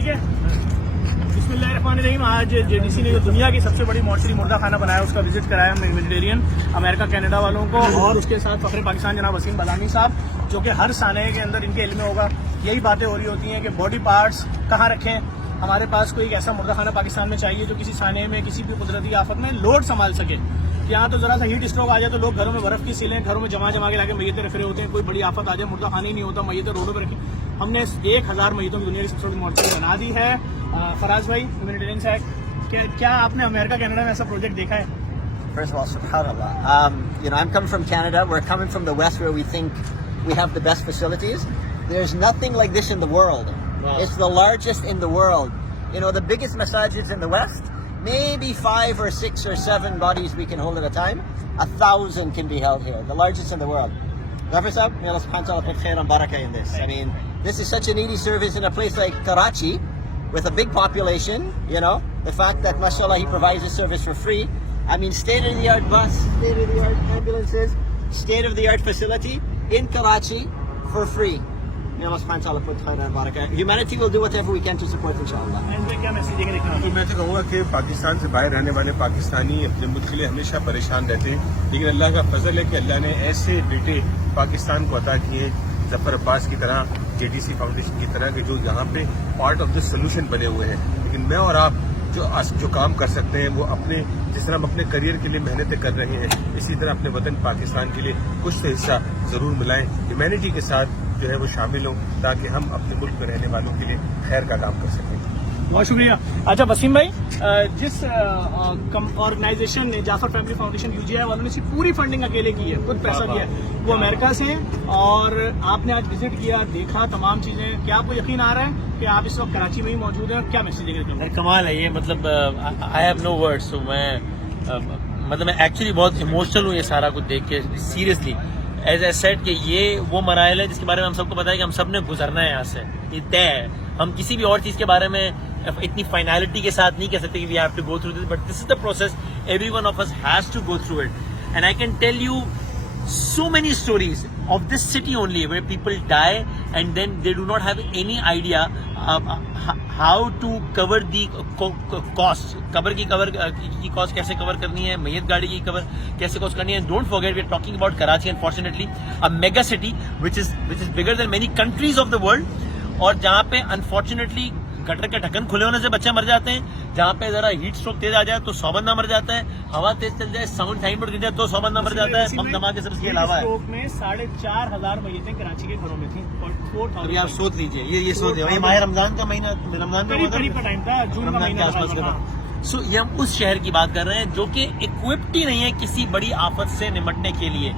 ٹھیک ہے. بسم اللہ الرحمن الرحیم. آج JDC نے جو دنیا کی سب سے بڑی مورچری مردہ خانہ بنایا اس کا وزٹ کرایا ہم ویجیٹیرین امریکہ کینیڈا والوں کو, اور اس کے ساتھ فخر پاکستان جناب وسیم بادامی صاحب, جو کہ ہر سانحے کے اندر ان کے علم میں ہوگا یہی باتیں ہو رہی ہوتی ہیں کہ باڈی پارٹس کہاں رکھیں. ہمارے پاس کوئی ایسا مردہ خانہ پاکستان میں چاہیے جو کسی سانحے میں کسی بھی قدرتی آفت میں لوڈ سنبھال سکے. یہاں تو ذرا سا ہیٹ اسٹروک آ جائے تو لوگ گھروں میں برف کی سیلیں گھروں میں جما کے لا کے میتیں رکھ رہے ہوتے ہیں. کوئی بڑی آفت آ جائے مردہ خانہ ہی نہیں ہوتا, میتیں روڈوں پہ رکھی. ہم نے 1000 میتوں کی دنیا کی سب سے بڑی مورچری بنا دی ہے. فراز بھائی ہیومینیٹیرین سے کیا آپ نے امریکہ کینیڈا میں ایسا پروجیکٹ دیکھا ہے؟ First of all, subhanallah. I'm coming from Canada. We're coming from the West where we think we have the best facilities. There's nothing like this in the world. Wow. It's the largest in the world. The biggest masajids in the West, maybe 5 or 6 or 7 bodies we can hold at a time. 1,000 can be held here. The largest in the world. Ghaffar Sahab, may Allah subhanahu wa ta'ala put khair and barakah in this. This is such a needy service in a place like Karachi with a big population. The fact that mashallah he provides this service for free. State-of-the-art bus, state-of-the-art ambulances, state-of-the-art facility in Karachi for free. May Allah subhanahu wa ta'ala put khair and barakah. Humanity will do whatever we can to support inshallah. کیا message دیں گے؟ تو میں تو کہوں گا کہ پاکستان سے باہر رہنے والے پاکستانی اپنے ملک کے لیے ہمیشہ پریشان رہتے ہیں, لیکن اللہ کا فضل ہے کہ اللہ نے ایسے بیٹے پاکستان کو عطا کیے ظفر عباس کی طرح, JDC فاؤنڈیشن کی طرح, کہ جو یہاں پہ پارٹ آف دا سولوشن بنے ہوئے ہیں. لیکن میں اور آپ جو کام کر سکتے ہیں وہ اپنے, جس طرح ہم اپنے کریئر کے لیے محنتیں کر رہے ہیں, اسی طرح اپنے وطن پاکستان کے لیے کچھ تو حصہ ضرور ملائیں, ہیومینٹی کے ساتھ جو ہے وہ شامل ہوں, تاکہ ہم اپنے ملک میں رہنے والوں کے لیے خیر کا کام کر سکیں. بہت شکریہ. اچھا وسیم بھائی, جس آرگنائزیشن نے جعفر فیملی فاؤنڈیشن UGI والوں نے اس کی پوری فنڈنگ اکیلے کی ہے, خود پیسہ دیا ہے, وہ امریکہ سے ہیں, اور آپ نے آج وزٹ کیا, دیکھا تمام چیزیں, کیا آپ کو یقین آ رہا ہے کہ آپ اس وقت کراچی میں ہی موجود ہیں؟ کیا میسج دیں گے؟ کمال ہے یہ, مطلب آئی ہیو نو ورڈس. میں ایکچولی بہت ایموشنل ہوں یہ سارا کچھ دیکھ کے, سیریسلی. ایز اے سیٹ کہ یہ وہ مراحل ہے جس کے بارے میں ہم سب کو پتا ہے کہ ہم سب نے گزرنا ہے یہاں سے, یہ طے ہے. ہم کسی بھی اور چیز کے بارے میں اتنی فائنالٹی کے ساتھ نہیں کہہ سکتے کہ we have to go through this, but this is the process every one of us has to go through it. And I can tell you so many stories of this city only where people die and then they do not have any idea how to cover the cost. قبر کی cost کیسے cover کرنی ہے, میت گاڑی کی cover کیسے cost کرنی ہے. Don't forget we are talking about Karachi, unfortunately a mega city which is bigger than many countries of the world, اور جہاں پہ unfortunately گٹر کے ڈھکن کھلے ہونے سے بچے مر جاتے ہیں, جہاں پہ ذرا ہیٹ اسٹروک تیز آ جائے تو 100 بندہ مر جاتا ہے, ہوا تیز چل جائے, ساؤنڈ سائن بورڈ گر جائے تو 100 بندہ مر جاتا ہے. بم دھماکے سب اس کے علاوہ ہے. میں 4,500 میتیں کراچی کے گھروں میں تھیں. ابھی آپ سوچ لیجیے, یہ سوچ لیجیے, ماہ رمضان کا مہینہ, رمضان کا ٹائم تھا, جون رمضان کے آس پاس کا. سو یہ ہم اس شہر کی بات کر رہے ہیں جو کہ اکوپڈ ہی نہیں ہے کسی بڑی آفت سے نمٹنے کے لیے.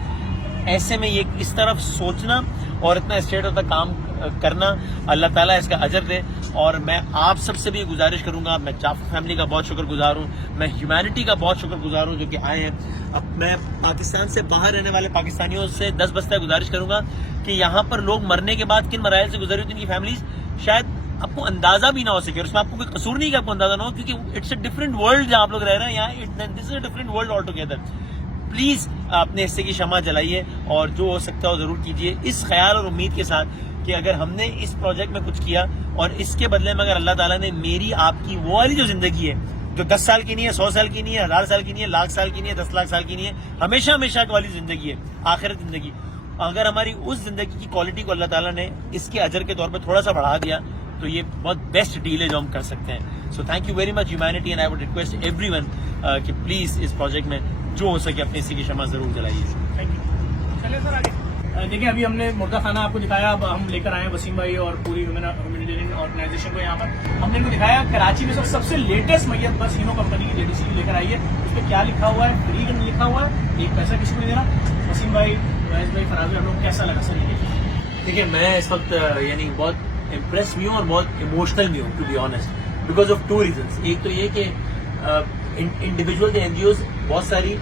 ایسے میں یہ اس طرف سوچنا اور اتنا اسٹیٹ آف دا کام کرنا, اللہ تعالیٰ اس کا اجر دے. اور میں آپ سب سے بھی گزارش کروں گا, میں جعفر فیملی کا بہت شکر گزار ہوں, میں ہیومینٹی کا بہت شکر گزار ہوں جو کہ آئے ہیں. اب میں پاکستان سے باہر رہنے والے پاکستانیوں سے 10 بستہ گزارش کروں گا کہ یہاں پر لوگ مرنے کے بعد کن مراحل سے گزری ہوتی ہیں ان کی فیملیز, شاید آپ کو اندازہ بھی نہ ہو سکے, اور اس میں آپ کو کوئی قصور نہیں کہ آپ کو اندازہ نہ ہو, کیونکہ اٹس اے ڈفرنٹ ورلڈ جہاں آپ لوگ رہ رہے ہیں. یہاں this is a different world all together. Please اپنے حصے کی شمع جلائیے اور جو ہو سکتا ہے وہ ضرور کیجیے, اس خیال اور امید کے ساتھ کہ اگر ہم نے اس پروجیکٹ میں کچھ کیا اور اس کے بدلے میں اگر اللہ تعالیٰ نے میری آپ کی وہ والی جو زندگی ہے جو 10 سال کی نہیں ہے, 100 سال کی نہیں ہے, 1000 سال کی نہیں ہے, 1,00,000 سال کی نہیں ہے, 10 لاکھ سال کی نہیں ہے, ہمیشہ والی زندگی ہے, آخرت زندگی, اگر ہماری اس زندگی کی کوالٹی کو اللہ تعالیٰ نے اس کے اجر کے طور پہ تھوڑا سا بڑھا دیا تو یہ بہت بیسٹ ڈیل ہے جو ہم کر سکتے ہیں. So thank you very much humanity, and I would request every one کہ پلیز اس پروجیکٹ میں جو ہو سکے اپنے حصے کی شمع ضرور جلائیے. Thank you. چلے سر آگے. دیکھیں ابھی ہم نے مردہ خانہ آپ کو دکھایا, اب ہم لے کر آئے ہیں وسیم بھائی اور پوری ہیومینیٹیرین آرگنائزیشن کو. یہاں پر ہم نے ان کو دکھایا کراچی میں سب سے لیٹسٹ میت بس ہینو کمپنی کی JDC لے کر آئی ہے. اس پہ کیا لکھا ہوا ہے, فری لکھا ہوا ہے, ایک پیسہ کسی کو نہیں دینا. وسیم بھائی, ویس بھائی, فراز بھائی, ہم لوگ کیسا لگا سر یہ؟ دیکھیے میں اس وقت یعنی بہت امپریس بھی ہوں اور بہت ایموشنل بھی ہوں, to be honest, because of 2 reasons. ایک تو یہ کہ انڈیویجول NGOs بہت ساری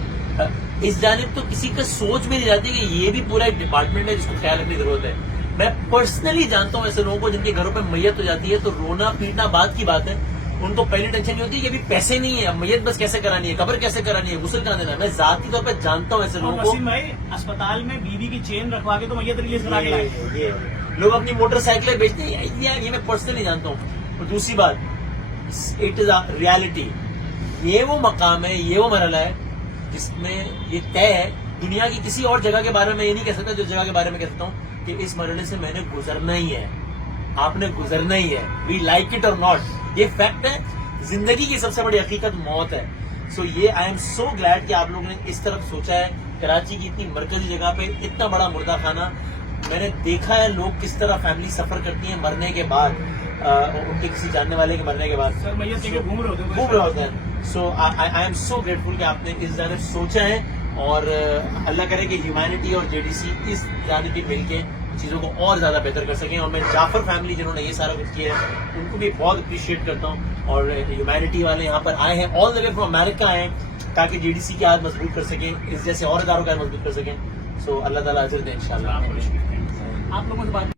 اس جانب تو کسی کا سوچ بھی نہیں جاتی کہ یہ بھی پورا ایک ڈپارٹمنٹ ہے جس کو خیال رکھنے کی ضرورت ہے. میں پرسنلی جانتا ہوں ایسے لوگوں کو جن کے گھروں پہ میت ہو جاتی ہے تو رونا پیٹنا بات کی بات ہے, ان کو پہلی ٹینشن نہیں ہوتی کہ ابھی پیسے نہیں ہے, اب میت بس کیسے کرانی ہے, قبر کیسے کرانی ہے, غسل کہاں دینا ہے. میں ذاتی طور پہ جانتا ہوں ایسے لوگوں کو. وسیم بھائی اسپتال میں بیوی کی چین رکھوا کے تو میت ریلیز کرا کے لائے, لوگ اپنی موٹر سائیکلیں بیچتے ہیں, یہ میں پرسنلی جانتا ہوں. اور دوسری بات اٹ از اے ریالٹی. یہ وہ مقام ہے, یہ وہ مرحلہ ہے جس میں یہ طے ہے. دنیا کی کسی اور جگہ کے بارے میں یہ نہیں کہہ سکتا جو جگہ کے بارے میں کہہ سکتا ہوں کہ اس مرحلے سے میں نے گزرنا ہی ہے, آپ نے گزرنا ہی ہے, وی لائک اٹ اور ناٹ. یہ فیکٹ ہے, زندگی کی سب سے بڑی حقیقت موت ہے. سو یہ آئی ایم سو گلیڈ کہ آپ لوگوں نے اس طرف سوچا ہے. کراچی کی اتنی مرکزی جگہ پہ اتنا بڑا مردہ خانہ, میں نے دیکھا ہے لوگ کس طرح فیملی سفر کرتی ہیں مرنے کے بعد, ان کے کسی جاننے والے کے مرنے کے بعد سر میت لے کے گھوم گھوم رہے ہوتے ہیں. سو آئی ایم سو گریٹفل کہ آپ نے اس جانب سوچا ہے, اور اللہ کرے کہ ہیومینٹی اور جے ڈی سی اس جانب بھی مل کے چیزوں کو اور زیادہ بہتر کر سکیں. اور میں جعفر فیملی جنہوں نے یہ سارا کچھ کیا ہے ان کو بھی بہت اپریشیٹ کرتا ہوں. اور ہیومینٹی والے یہاں پر آئے ہیں, آل دا وے فرام امیرکا آئے ہیں تاکہ جے ڈی سی کی ہاتھ مضبوط کر سکیں, اس جیسے اور اداروں کا ہاتھ مضبوط کر سکیں. سو اللہ تعالیٰ اجر دیں انشاءاللہ. آپ لوگوں سے بات